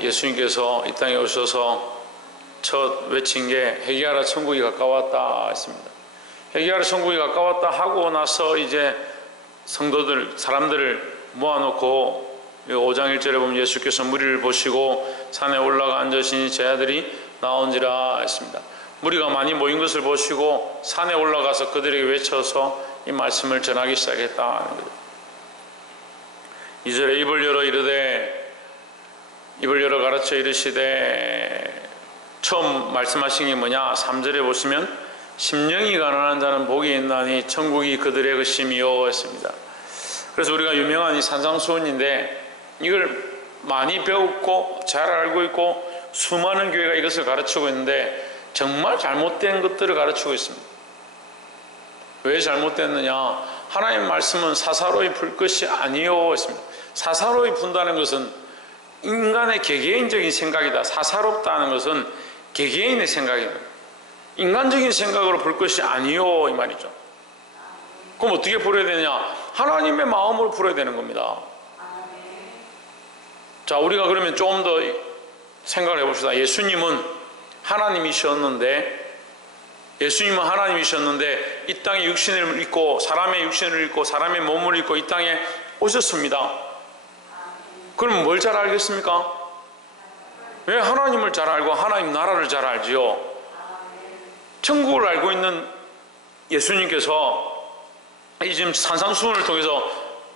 예수님께서 이 땅에 오셔서 첫 외친 게 회개하라 천국이 가까웠다 했습니다. 회개하라 천국이 가까웠다 하고 나서 이제 성도들, 사람들을 모아놓고 5장 1절에 보면 예수께서 무리를 보시고 산에 올라가 앉으시니 제 아들이 나온지라 했습니다. 무리가 많이 모인 것을 보시고 산에 올라가서 그들에게 외쳐서 이 말씀을 전하기 시작했다는 거죠. 2절에 입을 열어 가르쳐 이르시되, 처음 말씀하신 게 뭐냐? 3절에 보시면 심령이 가난한 자는 복이 있나니 천국이 그들의 것임이요 했습니다. 그래서 우리가 유명한 이 산상수훈인데 이걸 많이 배웠고 잘 알고 있고 수많은 교회가 이것을 가르치고 있는데 정말 잘못된 것들을 가르치고 있습니다. 왜 잘못됐느냐? 하나님 말씀은 사사로이 풀 것이 아니요 했습니다. 사사로이 푼다는 것은 인간의 개개인적인 생각이다. 사사롭다는 것은 개개인의 생각입니다. 인간적인 생각으로 풀 것이 아니요 이 말이죠. 그럼 어떻게 풀어야 되느냐? 하나님의 마음으로 풀어야 되는 겁니다. 자, 우리가 그러면 좀 더 생각을 해봅시다. 예수님은 하나님이셨는데 이 땅에 육신을 입고 사람의 육신을 입고 사람의 몸을 입고 이 땅에 오셨습니다. 그럼 뭘 잘 알겠습니까? 왜 하나님을 잘 알고 하나님 나라를 잘 알지요? 천국을 알고 있는 예수님께서 이 지금 산상수훈을 통해서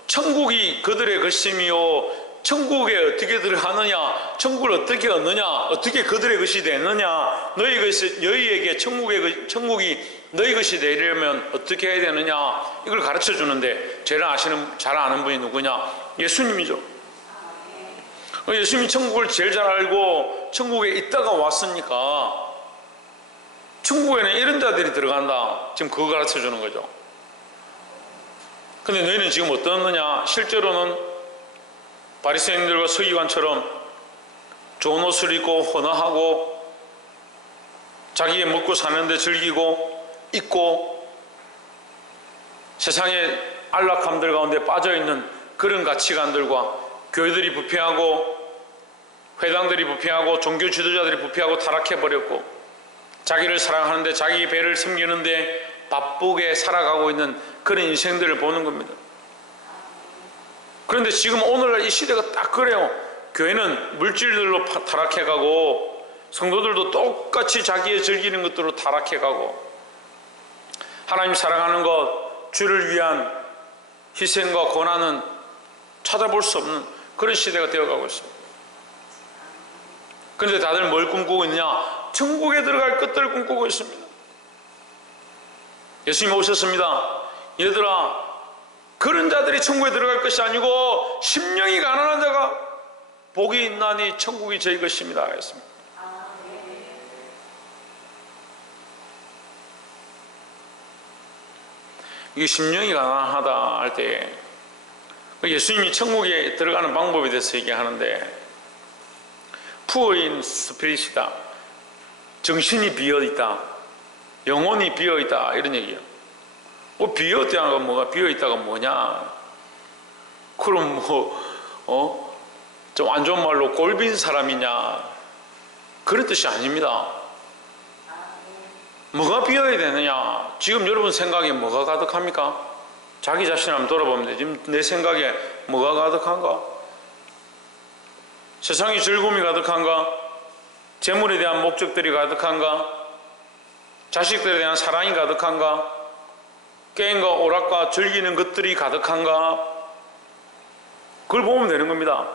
천국이 그들의 것임이요, 천국에 어떻게 들어가느냐, 천국을 어떻게 얻느냐, 어떻게 그들의 것이 되느냐, 너희에게 천국이 너희 것이 되려면 어떻게 해야 되느냐, 이걸 가르쳐 주는데 제일 잘 아는 분이 누구냐? 예수님이죠. 예수님이 천국을 제일 잘 알고 천국에 있다가 왔으니까 천국에는 이런 자들이 들어간다, 지금 그거 가르쳐 주는 거죠. 근데 너희는 지금 어떻느냐? 실제로는 바리새인들과 서기관처럼 좋은 옷을 입고 헌화하고 자기의 먹고 사는데 즐기고 있고 세상의 안락함들 가운데 빠져있는 그런 가치관들과 교회들이 부패하고 회당들이 부패하고 종교 지도자들이 부패하고 타락해버렸고 자기를 사랑하는데 자기 배를 섬기는데 바쁘게 살아가고 있는 그런 인생들을 보는 겁니다. 그런데 지금 오늘날 이 시대가 딱 그래요. 교회는 물질들로 타락해가고 성도들도 똑같이 자기의 즐기는 것들로 타락해가고 하나님 사랑하는 것, 주를 위한 희생과 고난은 찾아볼 수 없는 그런 시대가 되어가고 있습니다. 그런데 다들 뭘 꿈꾸고 있냐? 천국에 들어갈 것들을 꿈꾸고 있습니다. 예수님 오셨습니다. 얘들아, 그런 자들이 천국에 들어갈 것이 아니고 심령이 가난한 자가 복이 있나니 천국이 저희 것입니다 했습니다. 이게 심령이 가난하다 할 때 예수님이 천국에 들어가는 방법에 대해서 얘기하는데 Poor in spirit이다, 정신이 비어있다, 영혼이 비어있다, 이런 얘기예요. 비어있다가 뭐가 비어있다가 뭐냐? 그럼 좀 안 좋은 말로 꼴빈 사람이냐, 그런 뜻이 아닙니다. 뭐가 비어야 되느냐? 지금 여러분 생각에 뭐가 가득합니까? 자기 자신을 한번 돌아보면 돼. 지금 내 생각에 뭐가 가득한가? 세상의 즐거움이 가득한가? 재물에 대한 목적들이 가득한가? 자식들에 대한 사랑이 가득한가? 게임과 오락과 즐기는 것들이 가득한가? 그걸 보면 되는 겁니다.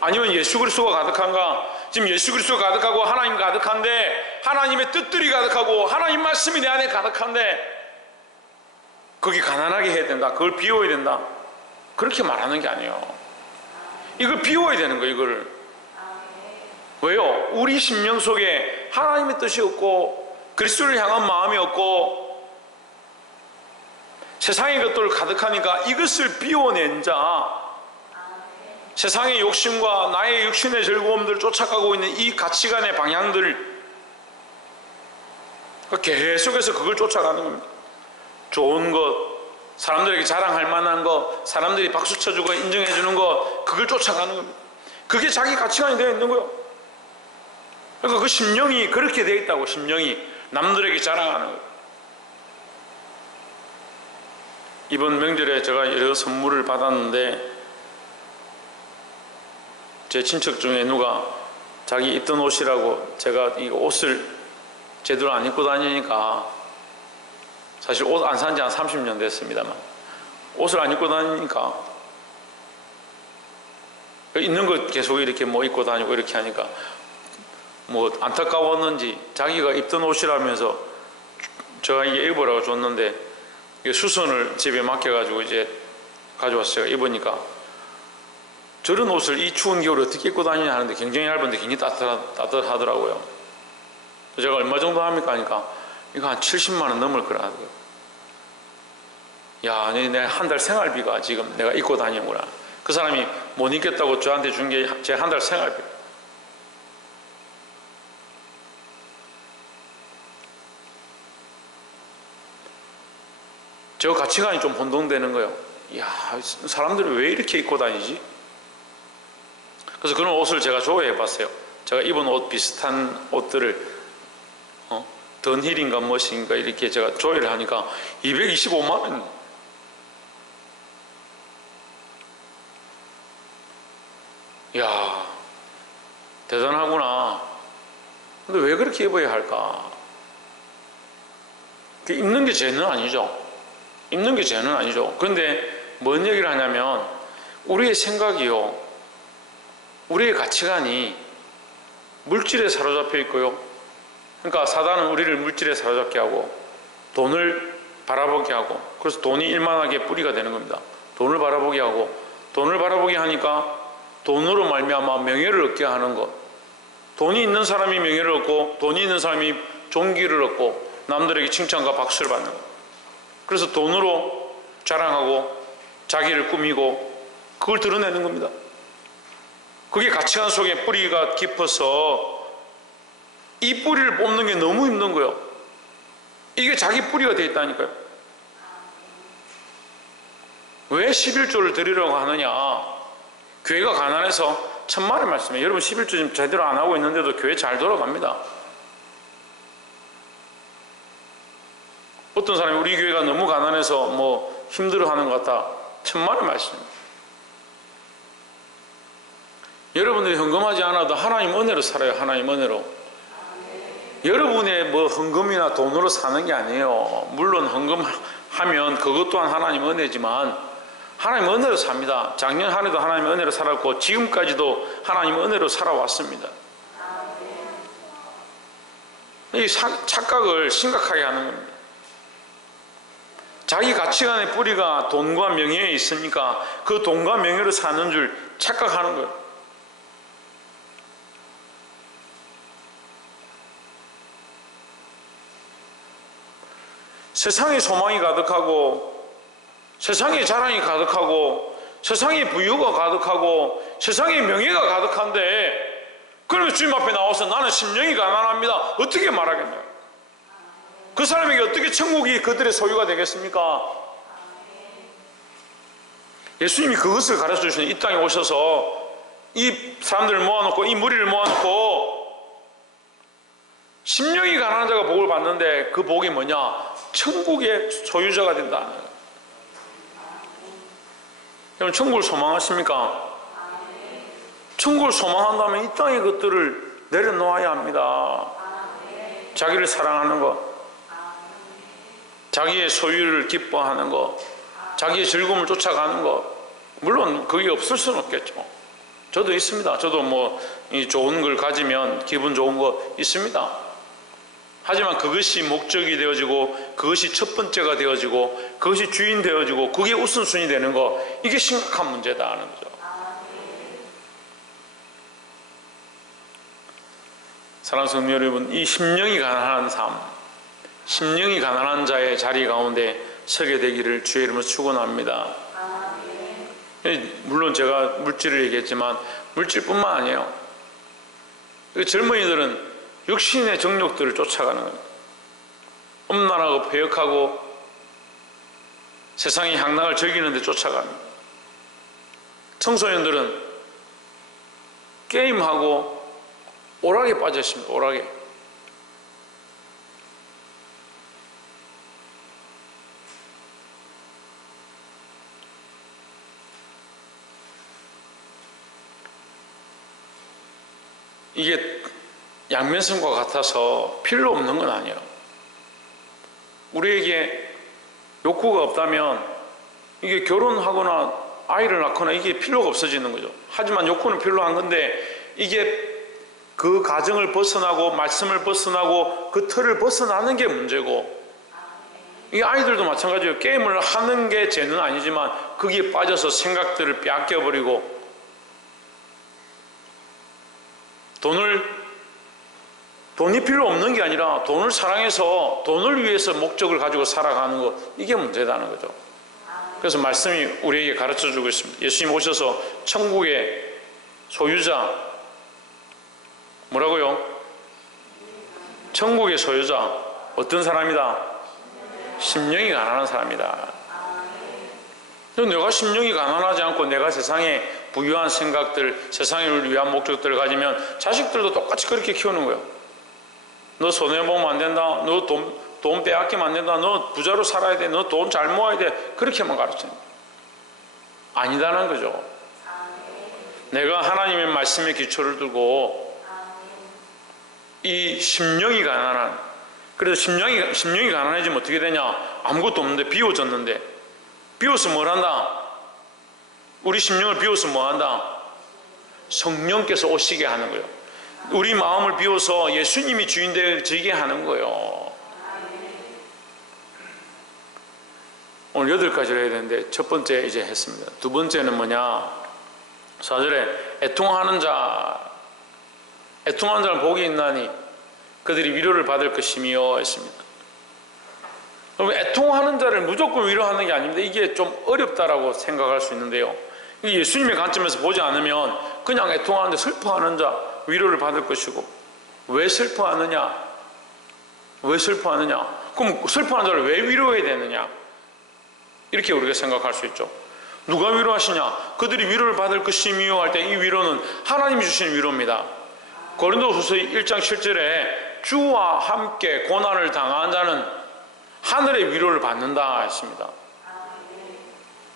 아니면 예수 그리스도가 가득한가? 지금 예수 그리스도가 가득하고 하나님 가득한데 하나님의 뜻들이 가득하고 하나님 말씀이 내 안에 가득한데 거기 가난하게 해야 된다, 그걸 비워야 된다, 그렇게 말하는 게 아니에요. 이걸 비워야 되는 거예요. 이걸 왜요? 우리 심령 속에 하나님의 뜻이 없고 그리스도를 향한 마음이 없고 세상의 것들 가득하니까 이것을 비워낸 자, 세상의 욕심과 나의 육신의 즐거움들을 쫓아가고 있는 이 가치관의 방향들을 계속해서 그걸 쫓아가는 겁니다. 좋은 것, 사람들에게 자랑할 만한 것, 사람들이 박수 쳐주고 인정해 주는 것, 그걸 쫓아가는 겁니다. 그게 자기 가치관이 되어 있는 거예요. 그러니까 그 심령이 그렇게 되어 있다고. 심령이 남들에게 자랑하는 거예요. 이번 명절에 제가 여러 선물을 받았는데 제 친척 중에 누가 자기 입던 옷이라고, 제가 이 옷을 제대로 안 입고 다니니까, 사실 옷 안 산 지 한 30년 됐습니다만, 옷을 안 입고 다니니까 있는 거 계속 이렇게 뭐 입고 다니고 이렇게 하니까 뭐 안타까웠는지 자기가 입던 옷이라면서 제가 이게 입으라고 줬는데, 이게 수선을 집에 맡겨가지고 이제 가져와서 제가 입으니까 저런 옷을 이 추운 겨울에 어떻게 입고 다니냐 하는데 굉장히 얇은데 굉장히 따뜻하더라고요. 제가 얼마 정도 합니까 하니까 이거 한 70만 원 넘을 거라 하더라고요. 야, 내 한 달 생활비가 지금 내가 입고 다니는구나. 그 사람이 못 입겠다고 저한테 준 게 제 한 달 생활비. 저 가치관이 좀 혼동되는 거예요. 이야, 사람들이 왜 이렇게 입고 다니지? 그래서 그런 옷을 제가 조회해 봤어요. 제가 입은 옷 비슷한 옷들을 던힐인가 무엇인가 이렇게 제가 조회를 하니까 225만 원. 이야, 대단하구나. 근데 왜 그렇게 입어야 할까? 입는 게 죄는 아니죠. 입는 게 죄는 아니죠. 그런데 뭔 얘기를 하냐면, 우리의 생각이요, 우리의 가치관이 물질에 사로잡혀 있고요. 그러니까 사단은 우리를 물질에 사로잡게 하고 돈을 바라보게 하고, 그래서 돈이 일만하게 뿌리가 되는 겁니다. 돈을 바라보게 하고, 돈을 바라보게 하니까 돈으로 말미암아 명예를 얻게 하는 것. 돈이 있는 사람이 명예를 얻고, 돈이 있는 사람이 존귀를 얻고, 남들에게 칭찬과 박수를 받는 것. 그래서 돈으로 자랑하고 자기를 꾸미고 그걸 드러내는 겁니다. 그게 가치관 속에 뿌리가 깊어서 이 뿌리를 뽑는 게 너무 힘든 거예요. 이게 자기 뿌리가 되어 있다니까요. 왜 11조를 드리려고 하느냐? 교회가 가난해서, 천만의 말씀이에요. 여러분 11조 지금 제대로 안 하고 있는데도 교회 잘 돌아갑니다. 어떤 사람이 우리 교회가 너무 가난해서 뭐 힘들어하는 것 같다. 천만의 말씀입니다. 여러분들이 헌금하지 않아도 하나님 은혜로 살아요. 하나님 은혜로. 여러분의 뭐 헌금이나 돈으로 사는 게 아니에요. 물론 헌금하면 그것 또한 하나님 은혜지만 하나님 은혜로 삽니다. 작년 한 해도 하나님 은혜로 살았고 지금까지도 하나님 은혜로 살아왔습니다. 이 착각을 심각하게 하는 겁니다. 자기 가치관의 뿌리가 돈과 명예에 있으니까 그 돈과 명예로 사는 줄 착각하는 거예요. 세상에 소망이 가득하고, 세상에 자랑이 가득하고, 세상에 부유가 가득하고, 세상에 명예가 가득한데, 그러면 주님 앞에 나와서 나는 심령이 가난합니다. 어떻게 말하겠냐고. 그 사람에게 어떻게 천국이 그들의 소유가 되겠습니까? 예수님이 그것을 가르쳐 주시는, 이 땅에 오셔서 이 사람들을 모아놓고, 이 무리를 모아놓고 심령이 가난한 자가 복을 받는데, 그 복이 뭐냐? 천국의 소유자가 된다는 거예요. 여러분 천국을 소망하십니까? 천국을 소망한다면 이 땅의 것들을 내려놓아야 합니다. 자기를 사랑하는 것, 자기의 소유를 기뻐하는 것, 자기의 즐거움을 쫓아가는 것. 물론 그게 없을 수는 없겠죠. 저도 있습니다. 저도 뭐 좋은 걸 가지면 기분 좋은 거 있습니다. 하지만 그것이 목적이 되어지고, 그것이 첫 번째가 되어지고, 그것이 주인 되어지고, 그게 우선순위 되는 거, 이게 심각한 문제다 하는 거죠. 사랑하는 성도 여러분, 이 심령이 가난한 삶, 심령이 가난한 자의 자리 가운데 서게 되기를 주의 이름으로 축원합니다. 물론 제가 물질을 얘기했지만 물질뿐만 아니에요. 젊은이들은 육신의 정욕들을 쫓아가는 겁니다. 음란하고 배역하고 세상의 향락을 즐기는 데 쫓아갑니다. 청소년들은 게임하고 오락에 빠져 있습니다. 오락에. 이게 양면성과 같아서 필요 없는 건 아니에요. 우리에게 욕구가 없다면 이게 결혼하거나 아이를 낳거나 이게 필요가 없어지는 거죠. 하지만 욕구는 필요한 건데 이게 그 가정을 벗어나고 말씀을 벗어나고 그 틀을 벗어나는 게 문제고, 이 아이들도 마찬가지예요. 게임을 하는 게 죄는 아니지만 거기에 빠져서 생각들을 빼앗겨버리고 돈이 필요 없는 게 아니라 돈을 사랑해서 돈을 위해서 목적을 가지고 살아가는 것, 이게 문제라는 거죠. 그래서 말씀이 우리에게 가르쳐주고 있습니다. 예수님 오셔서 천국의 소유자, 뭐라고요? 천국의 소유자 어떤 사람이다? 심령이 가난한 사람이다. 내가 심령이 가난하지 않고 내가 세상에 부유한 생각들, 세상을 위한 목적들을 가지면 자식들도 똑같이 그렇게 키우는 거예요. 너 손해보면 안 된다. 너 돈 빼앗기면 안 된다. 너 부자로 살아야 돼. 너 돈 잘 모아야 돼. 그렇게만 가르쳐요. 아니다는 거죠. 내가 하나님의 말씀에 기초를 두고 이 심령이 가난한, 그래서 심령이 가난해지면 어떻게 되냐? 아무것도 없는데 비워졌는데, 비워서 뭘 한다? 우리 심령을 비워서 뭐 한다? 성령께서 오시게 하는 거예요. 우리 마음을 비워서 예수님이 주인 되게 하는 거예요. 오늘 8가지를 해야 되는데 첫 번째 이제 했습니다. 두 번째는 뭐냐? 4절에 애통하는 자는 복이 있나니 그들이 위로를 받을 것이며 했습니다. 그럼 애통하는 자를 무조건 위로하는 게 아닙니다. 이게 좀 어렵다라고 생각할 수 있는데요, 예수님의 관점에서 보지 않으면 그냥 애통하는데 슬퍼하는 자 위로를 받을 것이고, 왜 슬퍼하느냐? 왜 슬퍼하느냐? 그럼 슬퍼하는 자를 왜 위로해야 되느냐? 이렇게 우리가 생각할 수 있죠. 누가 위로하시냐? 그들이 위로를 받을 것이며 할 때 이 위로는 하나님이 주시는 위로입니다. 고린도후서 1장 7절에 주와 함께 고난을 당한 자는 하늘의 위로를 받는다 했습니다.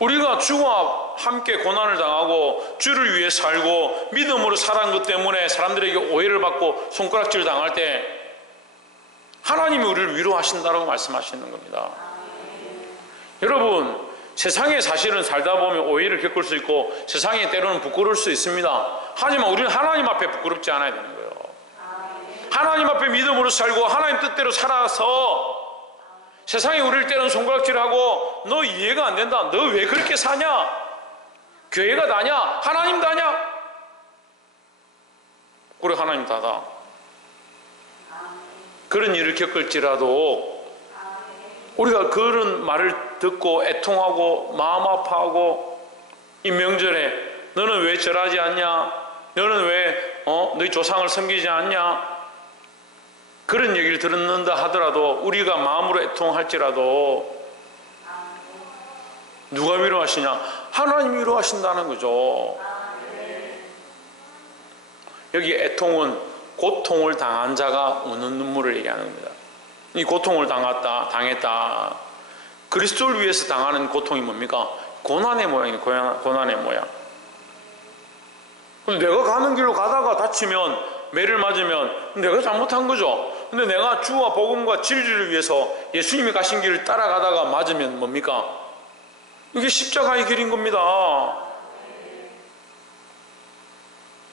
우리가 주와 함께 고난을 당하고 주를 위해 살고 믿음으로 살아간 것 때문에 사람들에게 오해를 받고 손가락질 당할 때 하나님이 우리를 위로하신다고 말씀하시는 겁니다. 여러분, 세상에 사실은 살다 보면 오해를 겪을 수 있고 세상에 때로는 부끄러울 수 있습니다. 하지만 우리는 하나님 앞에 부끄럽지 않아야 되는 거예요. 하나님 앞에 믿음으로 살고 하나님 뜻대로 살아서 세상에 우리를 때로는 손가락질하고 너 이해가 안 된다. 너 왜 그렇게 사냐? 교회가 다냐? 하나님 다냐? 그래, 하나님 다다. 그런 일을 겪을지라도 우리가 그런 말을 듣고 애통하고 마음 아파하고 이 명절에 너는 왜 절하지 않냐? 너는 왜 너희 조상을 섬기지 않냐? 그런 얘기를 들었는다 하더라도 우리가 마음으로 애통할지라도 누가 위로하시냐? 하나님이 위로하신다는 거죠. 여기 애통은 고통을 당한 자가 우는 눈물을 얘기하는 겁니다. 이 고통을 당했다. 그리스도를 위해서 당하는 고통이 뭡니까? 고난의 모양이에요. 고난의 모양. 내가 가는 길로 가다가 다치면, 매를 맞으면 내가 잘못한 거죠. 근데 내가 주와 복음과 진리를 위해서 예수님이 가신 길을 따라가다가 맞으면 뭡니까? 이게 십자가의 길인 겁니다.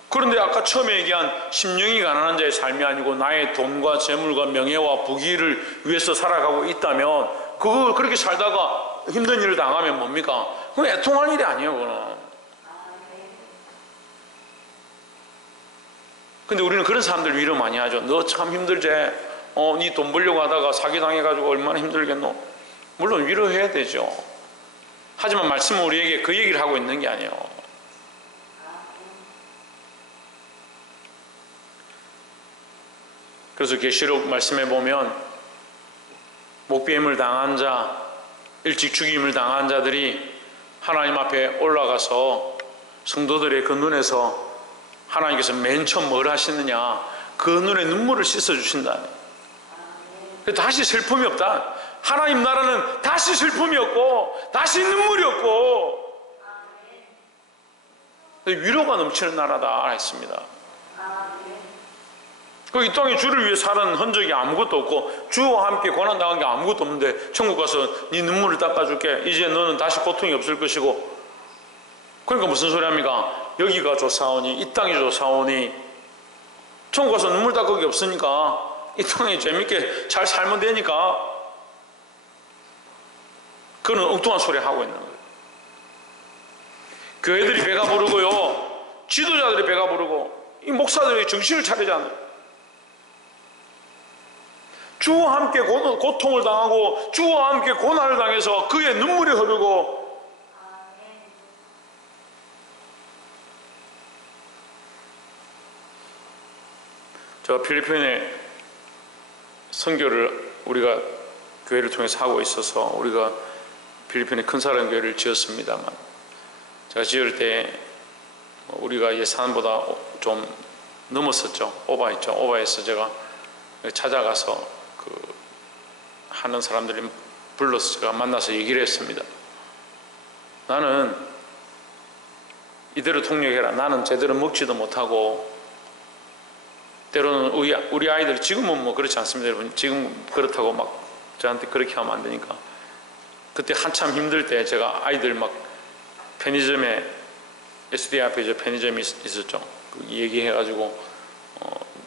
그런데 아까 처음에 얘기한 심령이 가난한 자의 삶이 아니고 나의 돈과 재물과 명예와 부귀를 위해서 살아가고 있다면, 그거 그렇게 살다가 힘든 일을 당하면 뭡니까? 그건 애통할 일이 아니에요. 그거는. 근데 우리는 그런 사람들 위로 많이 하죠. 너 참 힘들지? 니 돈 벌려고 하다가 사기당해가지고 얼마나 힘들겠노? 물론 위로해야 되죠. 하지만 말씀은 우리에게 그 얘기를 하고 있는 게 아니에요. 그래서 계시록 말씀에 보면 목배임을 당한 자, 일찍 죽임을 당한 자들이 하나님 앞에 올라가서 성도들의 그 눈에서 하나님께서 맨 처음 뭘 하시느냐? 그 눈에 눈물을 씻어주신다. 다시 슬픔이 없다. 하나님 나라는 다시 슬픔이 없고 다시 눈물이 없고 위로가 넘치는 나라다 했습니다. 이 땅에 주를 위해 사는 흔적이 아무것도 없고 주와 함께 고난당한 게 아무것도 없는데 천국 가서 네 눈물을 닦아줄게. 이제 너는 다시 고통이 없을 것이고. 그러니까 무슨 소리 합니까? 여기가 좋사오니 이 땅이 좋사오니. 천국 가서 눈물 닦을 게 없으니까 이 땅에 재밌게 잘 살면 되니까. 그는 엉뚱한 소리 하고 있는 거예요. 교회들이 배가 부르고요, 지도자들이 배가 부르고 이 목사들이 정신을 차리지 않아요. 주와 함께 고통을 당하고 주와 함께 고난을 당해서 그의 눈물이 흐르고 제가 필리핀에 선교를 우리가 교회를 통해서 하고 있어서 우리가 필리핀에 큰 사람 교회를 지었습니다만 제가 지을 때 우리가 예산보다 좀 넘었었죠. 오바했죠. 오바해서 제가 찾아가서 하는 사람들이 불러서 제가 만나서 얘기를 했습니다. 나는 이대로 통역해라. 나는 제대로 먹지도 못하고 때로는 우리 아이들이 지금은 뭐 그렇지 않습니다. 여러분 지금 그렇다고 막 저한테 그렇게 하면 안 되니까 그때 한참 힘들 때 제가 아이들 막 편의점에 SD 앞에 저 편의점이 있었죠. 얘기해가지고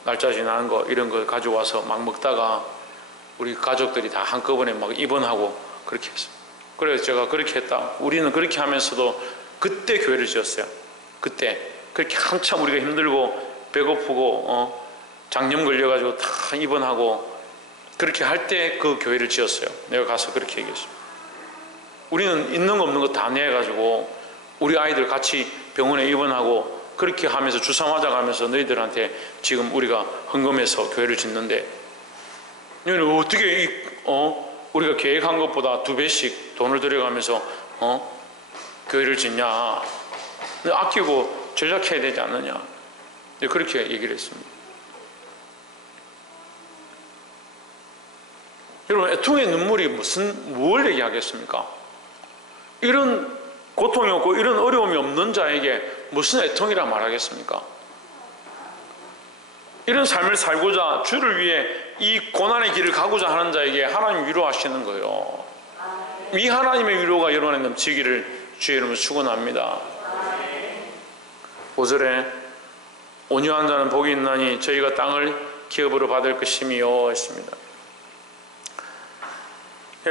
날짜 지난 거 이런 거 가져와서 막 먹다가 우리 가족들이 다 한꺼번에 막 입원하고 그렇게 했어요. 그래서 제가 그렇게 했다. 우리는 그렇게 하면서도 그때 교회를 지었어요. 그때 그렇게 한참 우리가 힘들고 배고프고 장염 걸려가지고 다 입원하고 그렇게 할 때 그 교회를 지었어요. 내가 가서 그렇게 얘기했어요. 우리는 있는 거 없는 거 다 내가지고 우리 아이들 같이 병원에 입원하고 그렇게 하면서 주사 맞아가면서 너희들한테 지금 우리가 헌금해서 교회를 짓는데 어떻게 우리가 계획한 것보다 2배씩 돈을 들여가면서 교회를 짓냐? 아끼고 절약해야 되지 않느냐? 그렇게 얘기를 했습니다. 여러분 애통의 눈물이 뭘 얘기하겠습니까? 이런 고통이 없고 이런 어려움이 없는 자에게 무슨 애통이라 말하겠습니까? 이런 삶을 살고자 주를 위해 이 고난의 길을 가고자 하는 자에게 하나님 위로하시는 거예요. 이 하나님의 위로가 여러분에 넘치기를 주의 이름으로 축원합니다. 5절에 온유한 자는 복이 있나니 저희가 땅을 기업으로 받을 것이미요 했습니다.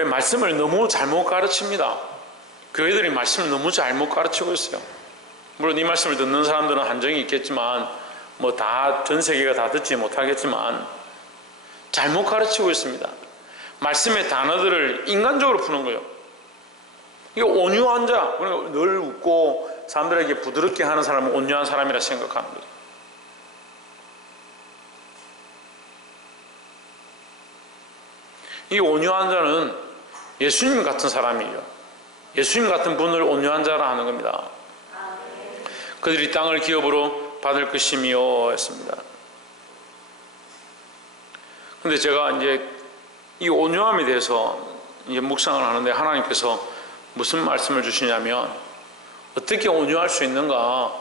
말씀을 너무 잘못 가르칩니다. 교회들이 말씀을 너무 잘못 가르치고 있어요. 물론 이 말씀을 듣는 사람들은 한정이 있겠지만 뭐 다 전 세계가 다 듣지 못하겠지만 잘못 가르치고 있습니다. 말씀의 단어들을 인간적으로 푸는 거예요. 이게 온유한 자, 그러니까 늘 웃고 사람들에게 부드럽게 하는 사람은 온유한 사람이라 생각하는 거죠. 이 온유한 자는 예수님 같은 사람이에요. 예수님 같은 분을 온유한 자라 하는 겁니다. 그들이 땅을 기업으로 받을 것이미요 했습니다. 근데 제가 이제 이 온유함에 대해서 이제 묵상을 하는데 하나님께서 무슨 말씀을 주시냐면 어떻게 온유할 수 있는가?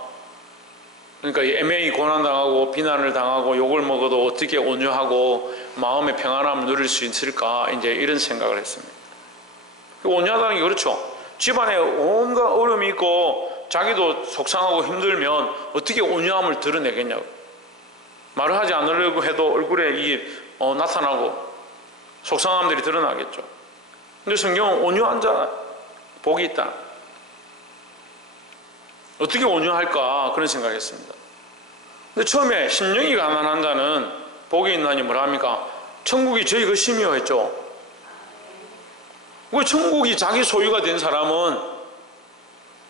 그러니까 애매히 고난당하고 비난을 당하고 욕을 먹어도 어떻게 온유하고 마음의 평안함을 누릴 수 있을까? 이제 이런 생각을 했습니다. 온유하다는 게 그렇죠. 집안에 온갖 어려움이 있고 자기도 속상하고 힘들면 어떻게 온유함을 드러내겠냐고. 말을 하지 않으려고 해도 얼굴에 나타나고 속상함들이 드러나겠죠. 근데 성경은 온유한 자 복이 있다. 어떻게 온유할까 그런 생각했습니다. 근데 처음에 심령이 가난한 자는 복이 있나니 뭐라 합니까? 천국이 저희 것이며 했죠. 왜 천국이 자기 소유가 된 사람은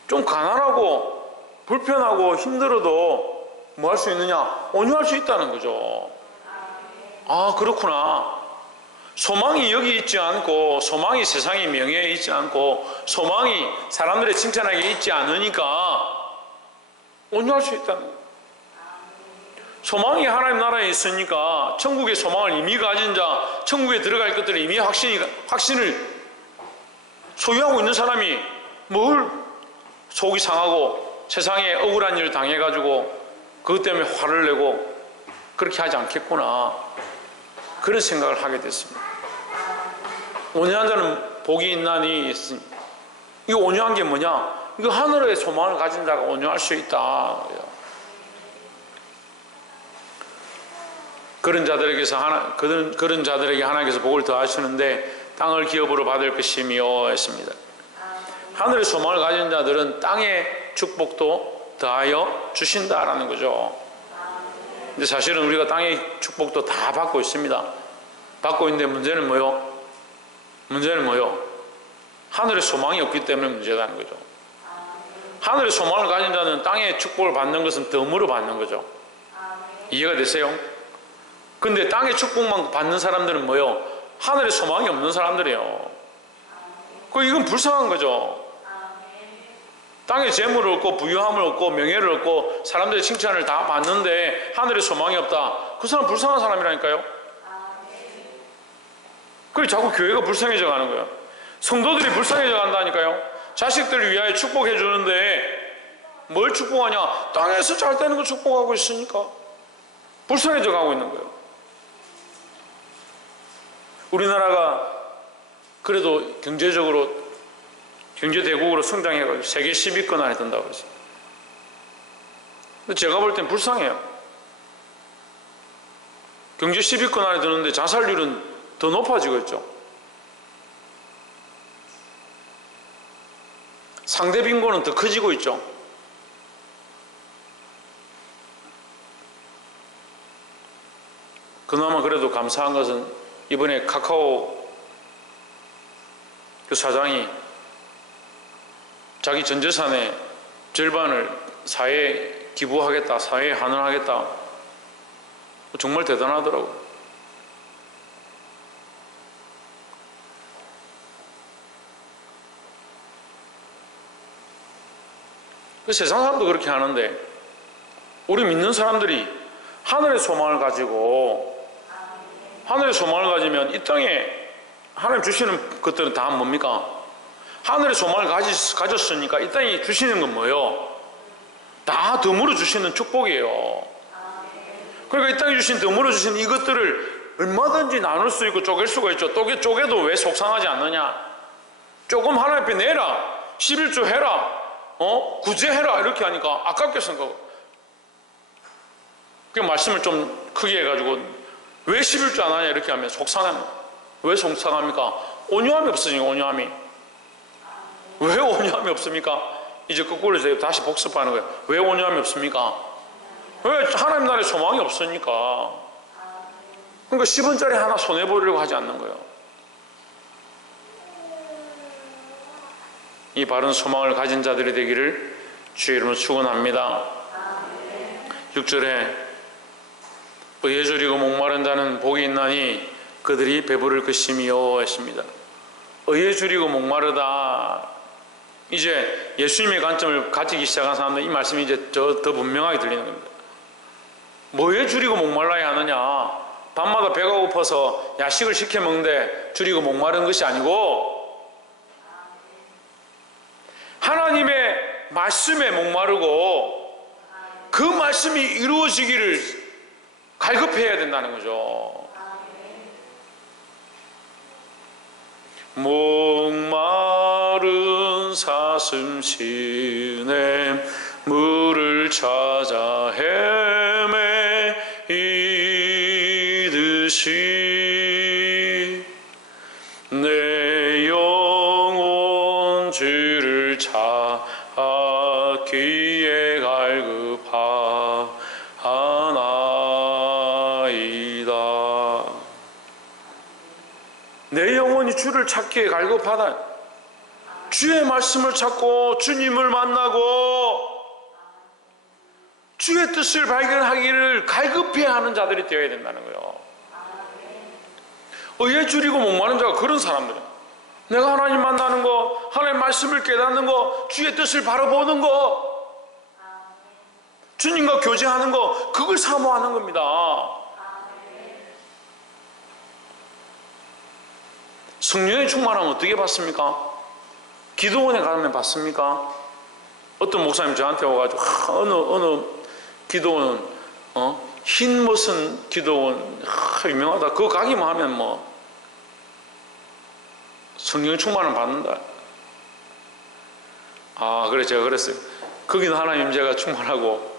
좀 가난하고 불편하고 힘들어도 뭐 할 수 있느냐? 온유할 수 있다는 거죠. 아 그렇구나. 소망이 여기 있지 않고 소망이 세상의 명예에 있지 않고 소망이 사람들의 칭찬하게 있지 않으니까 온유할 수 있다는 거예요. 소망이 하나님 나라에 있으니까 천국의 소망을 이미 가진 자, 천국에 들어갈 것들을 이미 확신을 소유하고 있는 사람이 뭘 속이 상하고 세상에 억울한 일을 당해가지고 그것 때문에 화를 내고 그렇게 하지 않겠구나, 그런 생각을 하게 됐습니다. 온유한 자는 복이 있나니 했습니다. 이 온유한 게 뭐냐? 이거 하늘의 소망을 가진 자가 온유할 수 있다. 그런 자들에게 하나님께서 복을 더하시는데 땅을 기업으로 받을 것이며 했습니다. 하늘의 소망을 가진 자들은 땅의 축복도 더하여 주신다라는 거죠. 근데 사실은 우리가 땅의 축복도 다 받고 있습니다. 받고 있는데 문제는 뭐요? 하늘의 소망이 없기 때문에 문제라는 거죠. 하늘의 소망을 가진 자는 땅의 축복을 받는 것은 덤으로 받는 거죠. 이해가 되세요? 근데 땅의 축복만 받는 사람들은 뭐요? 하늘의 소망이 없는 사람들이에요. 이건 불쌍한 거죠. 땅의 재물을 얻고 부유함을 얻고 명예를 얻고 사람들의 칭찬을 다 받는데 하늘의 소망이 없다. 그 사람 불쌍한 사람이라니까요. 그래 자꾸 교회가 불쌍해져 가는 거예요. 성도들이 불쌍해져 간다니까요. 자식들을 위하여 축복해 주는데 뭘 축복하냐? 땅에서 잘 되는 거 축복하고 있으니까 불쌍해져 가고 있는 거예요. 우리나라가 그래도 경제대국으로 성장해가지고 세계 10위권 안에 든다고 그러죠. 근데 제가 볼 땐 불쌍해요. 경제 10위권 안에 드는데 자살률은 더 높아지고 있죠. 상대 빈곤은 더 커지고 있죠. 그나마 그래도 감사한 것은 이번에 카카오 그 사장이 자기 전 재산의 절반을 사회에 기부하겠다, 사회에 환원하겠다. 정말 대단하더라고요. 세상 사람도 그렇게 하는데 우리 믿는 사람들이 하늘의 소망을 가지고, 하늘의 소망을 가지면 이 땅에 하나님 주시는 것들은 다 뭡니까? 하늘의 소망을 가졌으니까 이 땅에 주시는 건 뭐예요? 다 덤으로 주시는 축복이에요. 그러니까 이 땅에 주신 덤으로 주신 이것들을 얼마든지 나눌 수 있고 쪼갤 수가 있죠. 쪼개도 왜 속상하지 않느냐? 조금 하나님 앞에 내라, 11조 해라, 구제해라 이렇게 하니까 아깝게 생각하고, 그 말씀을 좀 크게 해가지고 왜 11조 안 하냐 이렇게 하면 속상합니다. 왜 속상합니까? 온유함이 없으니까. 온유함이 왜 온유함이 없습니까? 이제 거꾸로 이제 다시 복습하는 거예요. 왜 온유함이 없습니까? 왜 하나님 나라에 소망이 없으니까. 그러니까 10원짜리 하나 손해보려고 하지 않는 거예요. 이 바른 소망을 가진 자들이 되기를 주의 이름으로 축원합니다. 6절에 의에 줄이고 목마른 자는 복이 있나니 그들이 배부를 것이며 했습니다. 의에 줄이고 목마르다. 이제 예수님의 관점을 가지기 시작한 사람들은 이 말씀이 이제 더 분명하게 들리는 겁니다. 뭐에 줄이고 목말라야 하느냐? 밤마다 배가 고파서 야식을 시켜 먹는데 줄이고 목마른 것이 아니고 하나님의 말씀에 목마르고 그 말씀이 이루어지기를 갈급해야 된다는 거죠. 목마른 사슴 시내 물을 찾아 헤매이듯이 내 영혼 주를 찾기에 갈급하나이다. 내 영혼이 주를 찾기에 갈급하다. 주의 말씀을 찾고 주님을 만나고 주의 뜻을 발견하기를 갈급해하는 자들이 되어야 된다는 거예요. 의에 줄이고 목마른 자가 그런 사람들은 내가 하나님 만나는 거, 하나님 말씀을 깨닫는 거, 주의 뜻을 바라보는 거, 주님과 교제하는 거, 그걸 사모하는 겁니다. 성령의 충만함 어떻게 받습니까? 기도원에 가면 받습니까? 어떤 목사님 저한테 와가지고 어느 기도원은 흰 멋은 기도원 유명하다. 그거 가기만 하면 뭐 성령 충만을 받는다. 아, 그래, 제가 그랬어요. 거기는 하나님 임재가 충만하고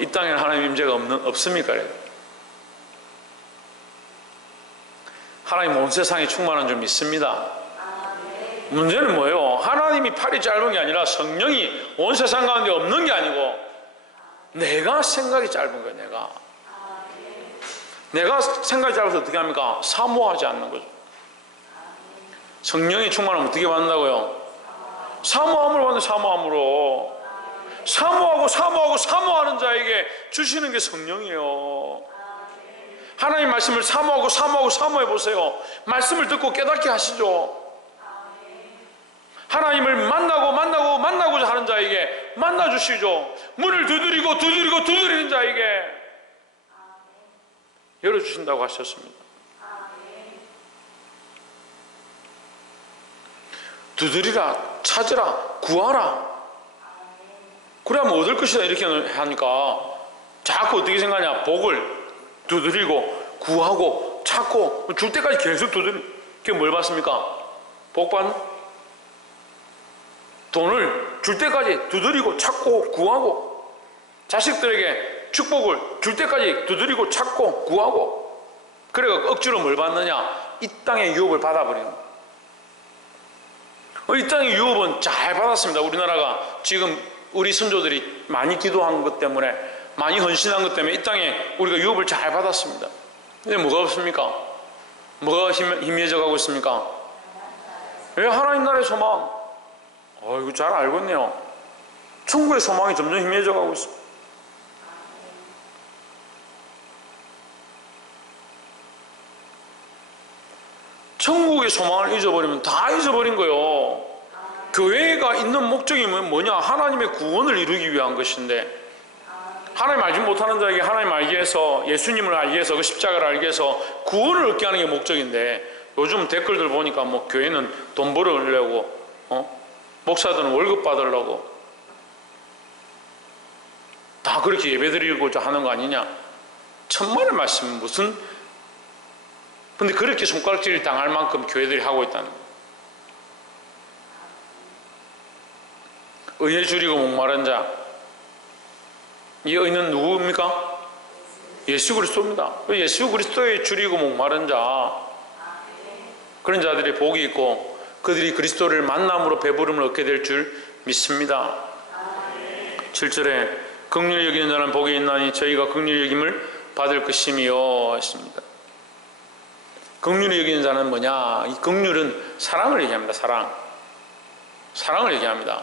이 땅에는 하나님 임재가 없습니까? 그래. 하나님 온 세상에 충만한 줄 믿습니다. 문제는 뭐예요? 하나님이 팔이 짧은 게 아니라 성령이 온 세상 가운데 없는 게 아니고 내가 생각이 짧은 거예요. 내가 생각이 짧아서 어떻게 합니까? 사모하지 않는 거죠. 성령이 충만하면 어떻게 받는다고요? 사모함으로 받는, 사모함으로. 사모하는 자에게 주시는 게 성령이에요. 하나님 말씀을 사모해 보세요. 말씀을 듣고 깨닫게 하시죠. 하나님을 만나고자 하는 자에게 만나 주시죠. 문을 두드리는 자에게 열어주신다고 하셨습니다. 두드리라, 찾으라, 구하라. 그래야면 얻을 것이다 이렇게 하니까 자꾸 어떻게 생각하냐? 복을 두드리고 구하고 찾고 줄 때까지 계속 그게 뭘 받습니까? 복 받는? 돈을 줄 때까지 두드리고 찾고 구하고, 자식들에게 축복을 줄 때까지 두드리고 찾고 구하고, 그래가 억지로 뭘 받느냐? 이 땅의 유업을 받아버리는 거예요. 이 땅의 유업은 잘 받았습니다. 우리나라가 지금 우리 선조들이 많이 기도한 것 때문에, 많이 헌신한 것 때문에 이 땅에 우리가 유업을 잘 받았습니다. 근데 뭐가 없습니까? 뭐가 희미해져 가고 있습니까? 왜? 하나님 나라의 소망. 이거 잘 알고 있네요. 천국의 소망이 점점 희미해져 가고 있습니다. 천국의 소망을 잊어버리면 다 잊어버린 거예요. 교회가 있는 목적이 뭐냐? 하나님의 구원을 이루기 위한 것인데, 하나님 알지 못하는 자에게 하나님 알게 해서, 예수님을 알게 해서, 그 십자가를 알게 해서 구원을 얻게 하는 게 목적인데, 요즘 댓글들 보니까 뭐 교회는 돈 벌으려고, 목사들은 월급 받으려고 다 그렇게 예배드리고자 하는 거 아니냐? 천만의 말씀 무슨, 근데 그렇게 손가락질을 당할 만큼 교회들이 하고 있다는 거예요. 의에 줄이고 목마른 자, 이 의는 누구입니까? 예수 그리스도입니다. 예수 그리스도에 줄이고 목마른 자, 그런 자들이 복이 있고 그들이 그리스도를 만남으로 배부름을 얻게 될 줄 믿습니다. 7절에 긍휼히 여기는 자는 복이 있나니 저희가 긍휼히 여김을 받을 것이며 했습니다. 긍휼히 여기는 자는 뭐냐? 이 긍휼은 사랑을 얘기합니다. 사랑을 얘기합니다.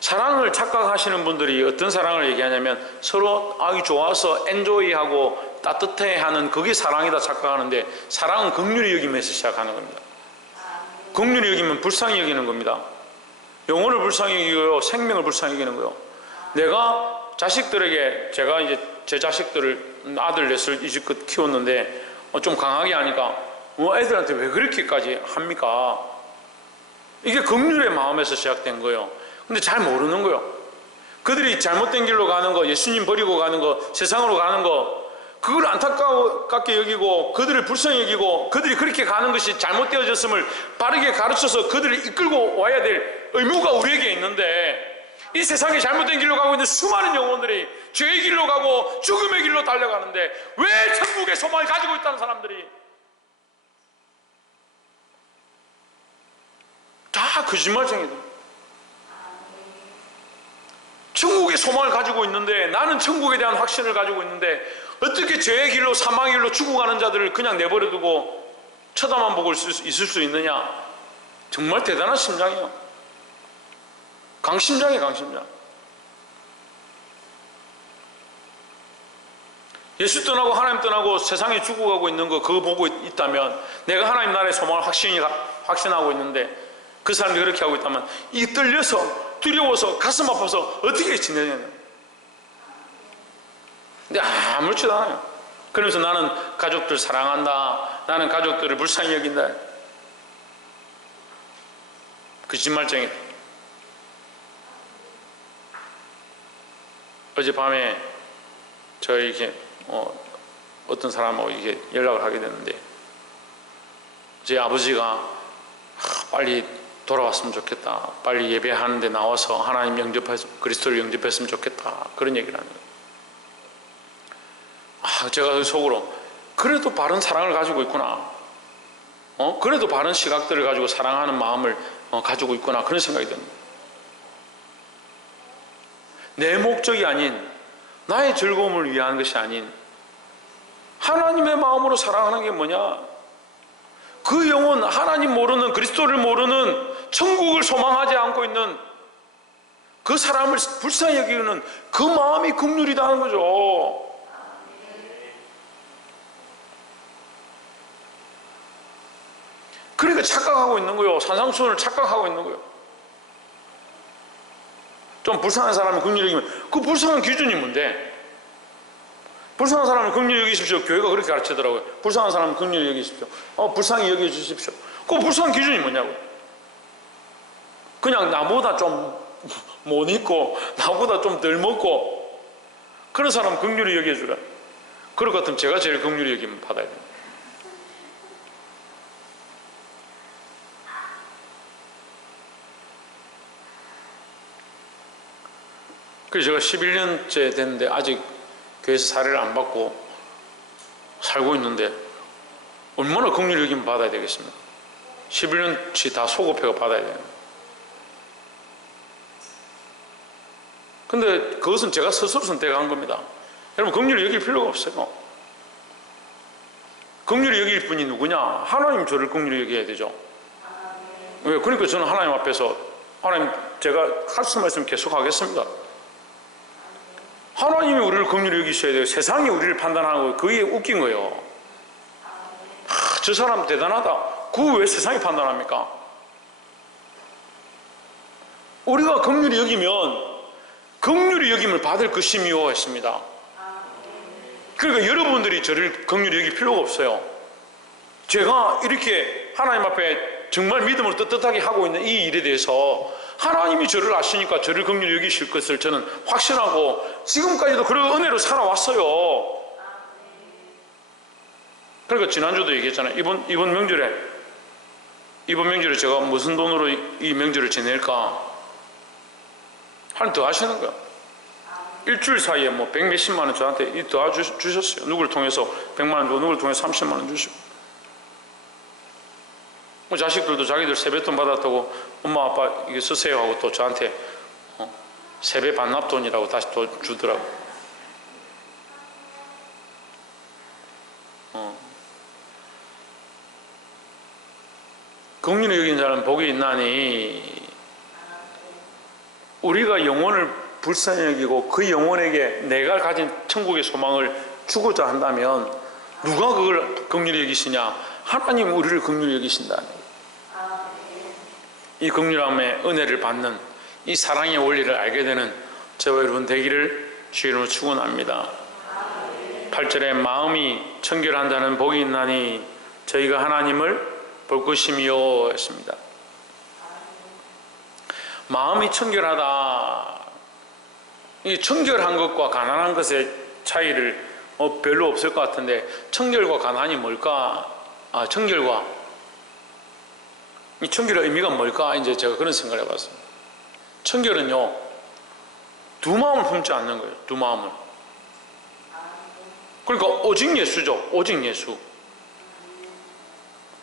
사랑을 착각하시는 분들이 어떤 사랑을 얘기하냐면 서로 좋아서 엔조이하고 따뜻해하는 그게 사랑이다 착각하는데, 사랑은 긍휼히 여김에서 시작하는 겁니다. 긍휼히 여기면 불쌍히 여기는 겁니다. 영혼을 불쌍히 여기고요, 생명을 불쌍히 여기는 거예요. 내가 자식들에게, 제가 이제 제 자식들을 아들 넷을 이제껏 키웠는데 좀 강하게 하니까 애들한테 왜 그렇게까지 합니까? 이게 긍휼의 마음에서 시작된 거예요. 근데 잘 모르는 거예요. 그들이 잘못된 길로 가는 거, 예수님 버리고 가는 거, 세상으로 가는 거, 그걸 안타깝게 여기고 그들을 불쌍히 여기고 그들이 그렇게 가는 것이 잘못되어졌음을 바르게 가르쳐서 그들을 이끌고 와야 될 의무가 우리에게 있는데, 이 세상에 잘못된 길로 가고 있는 수많은 영혼들이 죄의 길로 가고 죽음의 길로 달려가는데 왜 천국의 소망을 가지고 있다는 사람들이 다 거짓말쟁이들. 천국의 소망을 가지고 있는데, 나는 천국에 대한 확신을 가지고 있는데 어떻게 죄의 길로 사망의 길로 죽어가는 자들을 그냥 내버려두고 쳐다만 보고 있을 수 있느냐? 정말 대단한 심장이에요. 강심장이에요, 강심장. 예수 떠나고 하나님 떠나고 세상에 죽어가고 있는 거 그거 보고 있다면, 내가 하나님 나라의 소망을 확신하고 있는데 그 사람들이 그렇게 하고 있다면, 이 떨려서 두려워서 가슴 아파서 어떻게 지내냐? 근데 아무렇지도 않아요. 그러면서 나는 가족들 사랑한다, 나는 가족들을 불쌍히 여긴다. 거짓말쟁이. 어젯밤에 저희 이렇게 어떤 사람하고 이렇게 연락을 하게 됐는데, 제 아버지가 빨리 돌아왔으면 좋겠다, 빨리 예배하는데 나와서 하나님 영접했으면, 그리스도를 영접했으면 좋겠다, 그런 얘기를 하는 거예요. 제가 속으로 그래도 바른 사랑을 가지고 있구나, 그래도 바른 시각들을 가지고 사랑하는 마음을 가지고 있구나, 그런 생각이 듭니다. 내 목적이 아닌, 나의 즐거움을 위한 것이 아닌 하나님의 마음으로 사랑하는 게 뭐냐? 그 영혼, 하나님 모르는, 그리스도를 모르는, 천국을 소망하지 않고 있는 그 사람을 불쌍히 여기는 그 마음이 긍휼이다는 거죠. 그러니까 착각하고 있는 거예요. 산상수훈을 착각하고 있는 거예요. 좀 불쌍한 사람을 긍휼히 여기면, 그 불쌍한 기준이 뭔데? 불쌍한 사람을 긍휼히 여기십시오. 교회가 그렇게 가르치더라고요. 불쌍한 사람을 긍휼히 여기십시오. 불쌍히 여겨주십시오. 그 불쌍한 기준이 뭐냐고. 그냥 나보다 좀 못 입고, 나보다 좀 덜 먹고, 그런 사람 긍휼히 여겨주라. 그럴 것 같으면 제가 제일 긍휼히 여기면 받아야 됩니다. 그래서 제가 11년째 됐는데 아직 교회에서 사례를 안 받고 살고 있는데 얼마나 긍휼히 여기면 받아야 되겠습니까? 11년치 다 소급해가 받아야 돼요. 근데 그것은 제가 스스로 선택한 겁니다. 여러분, 긍휼히 여길 필요가 없어요. 긍휼히 여길 분이 누구냐? 하나님 저를 긍휼히 여겨야 되죠. 왜? 그러니까 저는 하나님 앞에서, 하나님, 제가 할 수 말씀 계속 하겠습니다. 하나님이 우리를 긍휼히 여기셔야 돼요. 세상이 우리를 판단하고, 그게 웃긴 거예요. 저 사람 대단하다. 그거 왜 세상이 판단합니까? 우리가 긍휼히 여기면 긍휼히 여김을 받을 것이미요 했습니다. 그러니까 여러분들이 저를 긍휼히 여길 필요가 없어요. 제가 이렇게 하나님 앞에 정말 믿음으로 떳떳하게 하고 있는 이 일에 대해서 하나님이 저를 아시니까 저를 긍휼히 여기실 것을 저는 확신하고 지금까지도 그런 은혜로 살아왔어요. 그러니까 지난주도 얘기했잖아요. 이번 명절에 제가 무슨 돈으로 이 명절을 지낼까? 하나님 더 하시는 거야. 일주일 사이에 뭐 100몇십만 원 저한테 더 주셨어요. 누구를 통해서 100만 원 주고, 누구를 통해서 30만 원 주시고. 뭐 자식들도 자기들 세뱃돈 받았다고 엄마 아빠 이게 쓰세요 하고 또 저한테 세배 반납돈이라고 다시 또 주더라고. 긍휼히 여긴 자는 복이 있나니, 우리가 영혼을 불쌍히 여기고 그 영혼에게 내가 가진 천국의 소망을 주고자 한다면 누가 그걸 긍휼히 여기시냐? 하나님 우리를 긍휼히 여기신다는 거예요. 이 긍휼함의 은혜를 받는, 이 사랑의 원리를 알게 되는 저와 여러분 되기를 주의 이름으로 축원합니다. 8절에 마음이 청결한 자는 복이 있나니 저희가 하나님을 볼 것이미요 했습니다. 마음이 청결하다. 이 청결한 것과 가난한 것의 차이를 별로 없을 것 같은데, 청결과 가난이 뭘까? 청결과 이 청결의 의미가 뭘까? 이제 제가 그런 생각을 해봤습니다. 청결은요, 두 마음을 품지 않는 거예요. 두 마음을. 그러니까 오직 예수죠. 오직 예수.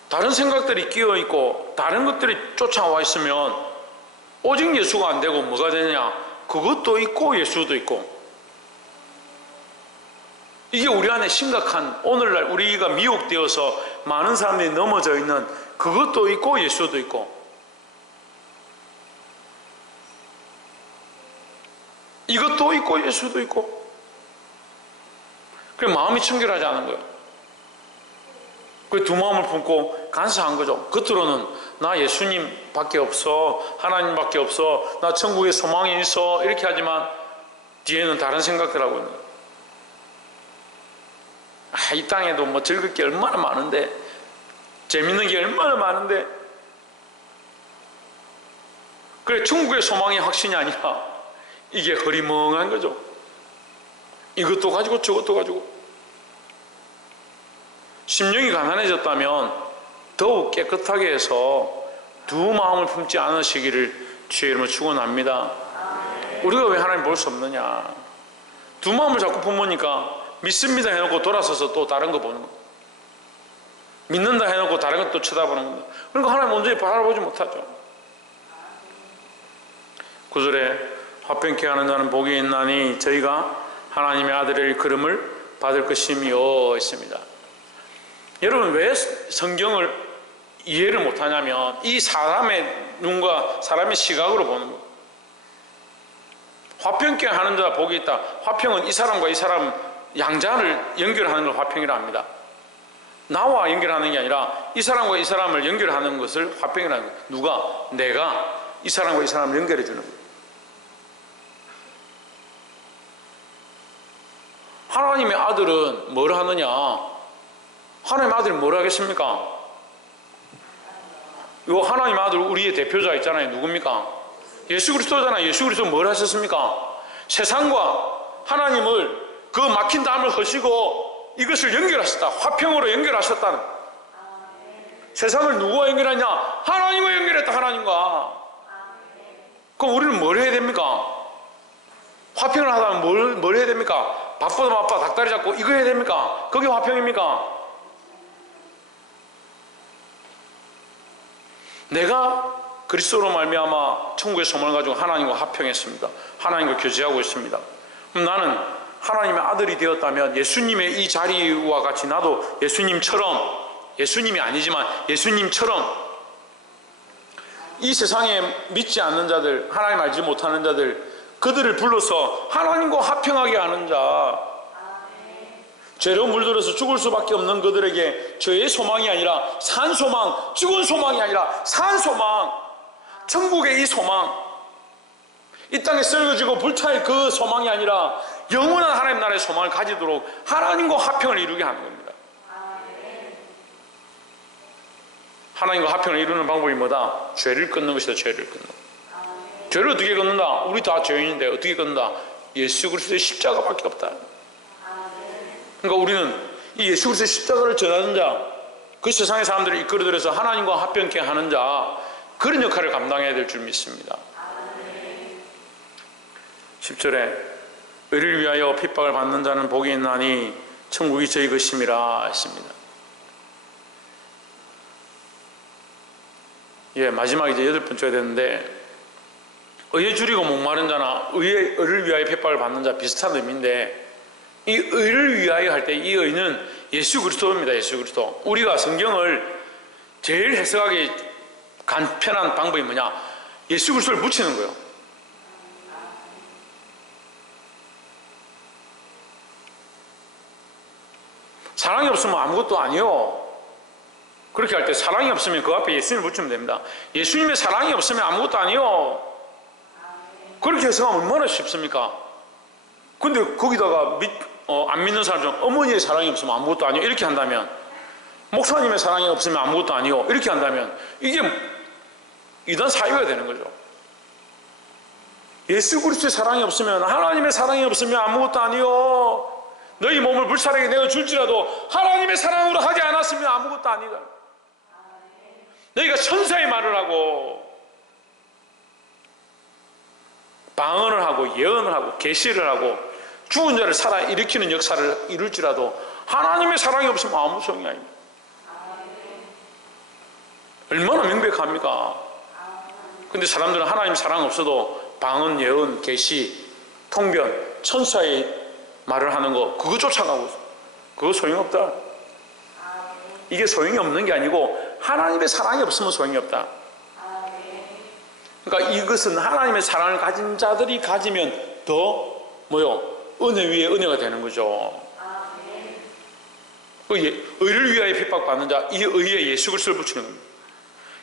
다른 생각들이 끼어 있고 다른 것들이 쫓아와 있으면 오직 예수가 안 되고 뭐가 되냐? 그것도 있고 예수도 있고. 이게 우리 안에 심각한, 오늘날 우리가 미혹되어서 많은 사람들이 넘어져 있는, 그것도 있고 예수도 있고. 이것도 있고 예수도 있고. 그래 마음이 청결하지 않은 거예요. 그 두 마음을 품고 간사한 거죠. 겉으로는 나 예수님밖에 없어, 하나님밖에 없어, 나 천국에 소망이 있어, 이렇게 하지만 뒤에는 다른 생각들 하고 있는 거예요. 이 땅에도 뭐 즐길 게 얼마나 많은데, 재밌는 게 얼마나 많은데, 그래 천국의 소망이 확신이 아니라 이게 허리멍한 거죠. 이것도 가지고 저것도 가지고. 심령이 가난해졌다면 더욱 깨끗하게 해서 두 마음을 품지 않으시기를 주의 이름으로 축원합니다. 우리가 왜 하나님 볼 수 없느냐? 두 마음을 자꾸 품으니까 믿습니다 해놓고 돌아서서 또 다른 거 보는 거, 믿는다 해놓고 다른 것도 쳐다보는 겁니다. 그러니까 하나님 온전히 바라보지 못하죠. 9절에 화평케 하는 자는 복이 있나니 저희가 하나님의 아들의 일컬음을 받을 것이며 있습니다. 여러분, 왜 성경을 이해를 못하냐면 이 사람의 눈과 사람의 시각으로 보는 거예요. 화평케 하는 자 복이 있다. 화평은 이 사람과 이 사람 양자를 연결하는 걸 화평이라 합니다. 나와 연결하는 게 아니라 이 사람과 이 사람을 연결하는 것을 화평이라는 거예요. 누가? 내가 이 사람과 이 사람을 연결해 주는 거예요. 하나님의 아들은 뭘 하느냐? 하나님의 아들이 뭘 하겠습니까? 이 하나님의 아들 우리의 대표자 있잖아요. 누굽니까? 예수 그리스도잖아요. 예수 그리스도 뭘 하셨습니까? 세상과 하나님을 그 막힌 담을 허시고 이것을 연결하셨다. 화평으로 연결하셨다는. 세상을 누구와 연결하냐? 하나님과 연결했다. 하나님과. 그럼 우리는 뭘 해야 됩니까? 화평을 하다면 뭘 해야 됩니까? 밥보다 바빠 닭다리 잡고 이거 해야 됩니까? 그게 화평입니까? 내가 그리스도로 말미암아 천국의 소망을 가지고 하나님과 화평했습니다. 하나님과 교제하고 있습니다. 그럼 나는 하나님의 아들이 되었다면 예수님의 이 자리와 같이 나도 예수님처럼, 예수님이 아니지만 예수님처럼 이 세상에 믿지 않는 자들, 하나님 알지 못하는 자들, 그들을 불러서 하나님과 화평하게 하는 자, 죄로 물들어서 죽을 수밖에 없는 그들에게 죄의 소망이 아니라 산 소망, 죽은 소망이 아니라 산 소망, 천국의 이 소망, 이 땅에 썰어지고 불타일 그 소망이 아니라 영원한 하나님 나라의 소망을 가지도록 하나님과 화평을 이루게 하는 겁니다. 하나님과 화평을 이루는 방법이 뭐다? 죄를 끊는 것이다. 죄를 끊는 것. 죄를 어떻게 끊는다? 우리 다 죄인인데 어떻게 끊는다? 예수 그리스도의 십자가밖에 없다. 그러니까 우리는 이 예수 그리스도의 십자가를 전하는 자, 그 세상의 사람들을 이끌어들여서 하나님과 화평케 하는 자, 그런 역할을 감당해야 될 줄 믿습니다. 10절에 의를 위하여 핍박을 받는 자는 복이 있나니 천국이 저희 것임이라 했습니다. 예, 마지막 이제 8번째가 됐는데, 의에 줄이고 목마른 자나 의를 위하여 핍박을 받는 자 비슷한 의미인데, 이 의를 위하여 할 때 이 의는 예수 그리스도입니다. 예수 그리스도. 우리가 성경을 제일 해석하기 간편한 방법이 뭐냐? 예수 그리스도를 붙이는 거예요. 사랑이 없으면 아무것도 아니요. 그렇게 할 때 사랑이 없으면 그 앞에 예수님을 붙이면 됩니다. 예수님의 사랑이 없으면 아무것도 아니요. 그렇게 해석하면 얼마나 쉽습니까? 근데 거기다가 안 믿는 사람 중 어머니의 사랑이 없으면 아무것도 아니요 이렇게 한다면, 목사님의 사랑이 없으면 아무것도 아니요 이렇게 한다면 이게 이단 사유가 되는 거죠. 예수 그리스도의 사랑이 없으면, 하나님의 사랑이 없으면 아무것도 아니요, 너희 몸을 불사르게 내가 줄지라도 하나님의 사랑으로 하지 않았으면 아무것도 아니다. 너희가 천사의 말을 하고 방언을 하고 예언을 하고 계시를 하고 죽은 자를 살아 일으키는 역사를 이룰지라도 하나님의 사랑이 없으면 아무 소용이 아닙니다. 얼마나 명백합니까? 근데 사람들은 하나님 사랑 없어도 방언, 예언, 계시, 통변, 천사의 말을 하는 거 그거 쫓아가고 있어. 그거 소용없다. 이게 소용이 없는 게 아니고 하나님의 사랑이 없으면 소용이 없다. 그러니까 이것은 하나님의 사랑을 가진 자들이 가지면 더 은혜 위에 은혜가 되는 거죠. 의를 위하여 핍박받는 자, 이 의에 예수 그리스도를 붙이는 겁니다.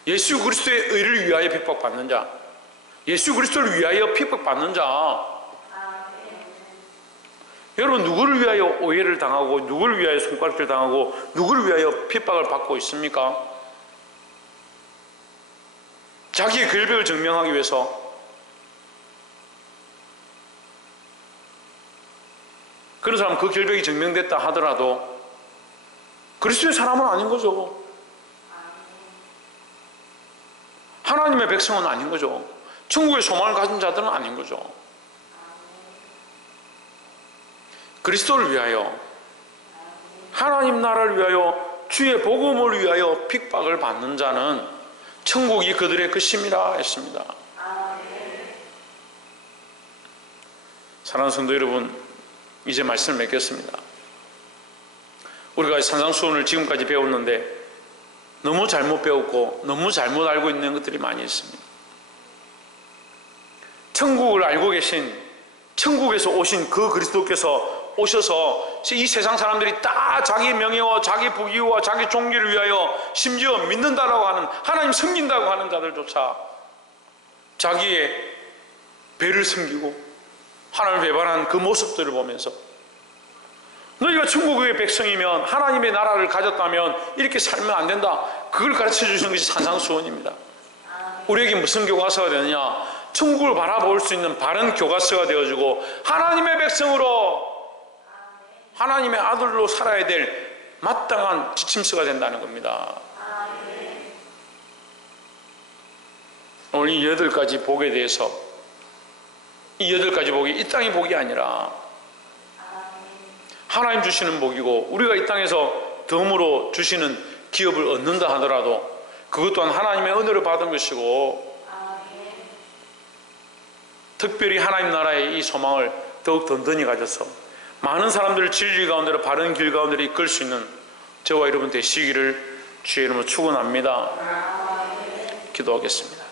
예수 그리스도의 의를 위하여 핍박받는 자, 예수 그리스도를 위하여 핍박받는 자, 여러분, 누구를 위하여 오해를 당하고 누구를 위하여 손가락질 당하고 누구를 위하여 핍박을 받고 있습니까? 자기의 결백을 증명하기 위해서. 그런 사람은 그 결백이 증명됐다 하더라도 그리스도의 사람은 아닌 거죠. 하나님의 백성은 아닌 거죠. 천국의 소망을 가진 자들은 아닌 거죠. 그리스도를 위하여, 하나님 나라를 위하여, 주의 복음을 위하여 핍박을 받는 자는 천국이 그들의 것임이라 했습니다. 사랑하는 성도 여러분, 이제 말씀을 맺겠습니다. 우리가 산상수훈을 지금까지 배웠는데 너무 잘못 배웠고 너무 잘못 알고 있는 것들이 많이 있습니다. 천국을 알고 계신, 천국에서 오신 그 그리스도께서 오셔서 이 세상 사람들이 다 자기 명예와 자기 부귀와 자기 종기를 위하여 심지어 믿는다라고 하는, 하나님 섬긴다고 하는 자들조차 자기의 배를 섬기고 하나님을 배반한 그 모습들을 보면서 너희가 천국의 백성이면, 하나님의 나라를 가졌다면 이렇게 살면 안 된다, 그걸 가르쳐 주시는 것이 산상수훈입니다. 우리에게 무슨 교과서가 되느냐? 천국을 바라볼 수 있는 바른 교과서가 되어주고 하나님의 백성으로, 하나님의 아들로 살아야 될 마땅한 지침서가 된다는 겁니다. 오늘 이 8가지 복에 대해서, 이 8가지 복이 이 땅의 복이 아니라 하나님 주시는 복이고, 우리가 이 땅에서 덤으로 주시는 기업을 얻는다 하더라도 그것 또한 하나님의 은혜를 받은 것이고, 특별히 하나님 나라의 이 소망을 더욱 든든히 가져서 많은 사람들을 진리 가운데로, 바른 길 가운데로 이끌 수 있는 저와 여러분 되시기를 주의 이름으로 축원합니다. 기도하겠습니다.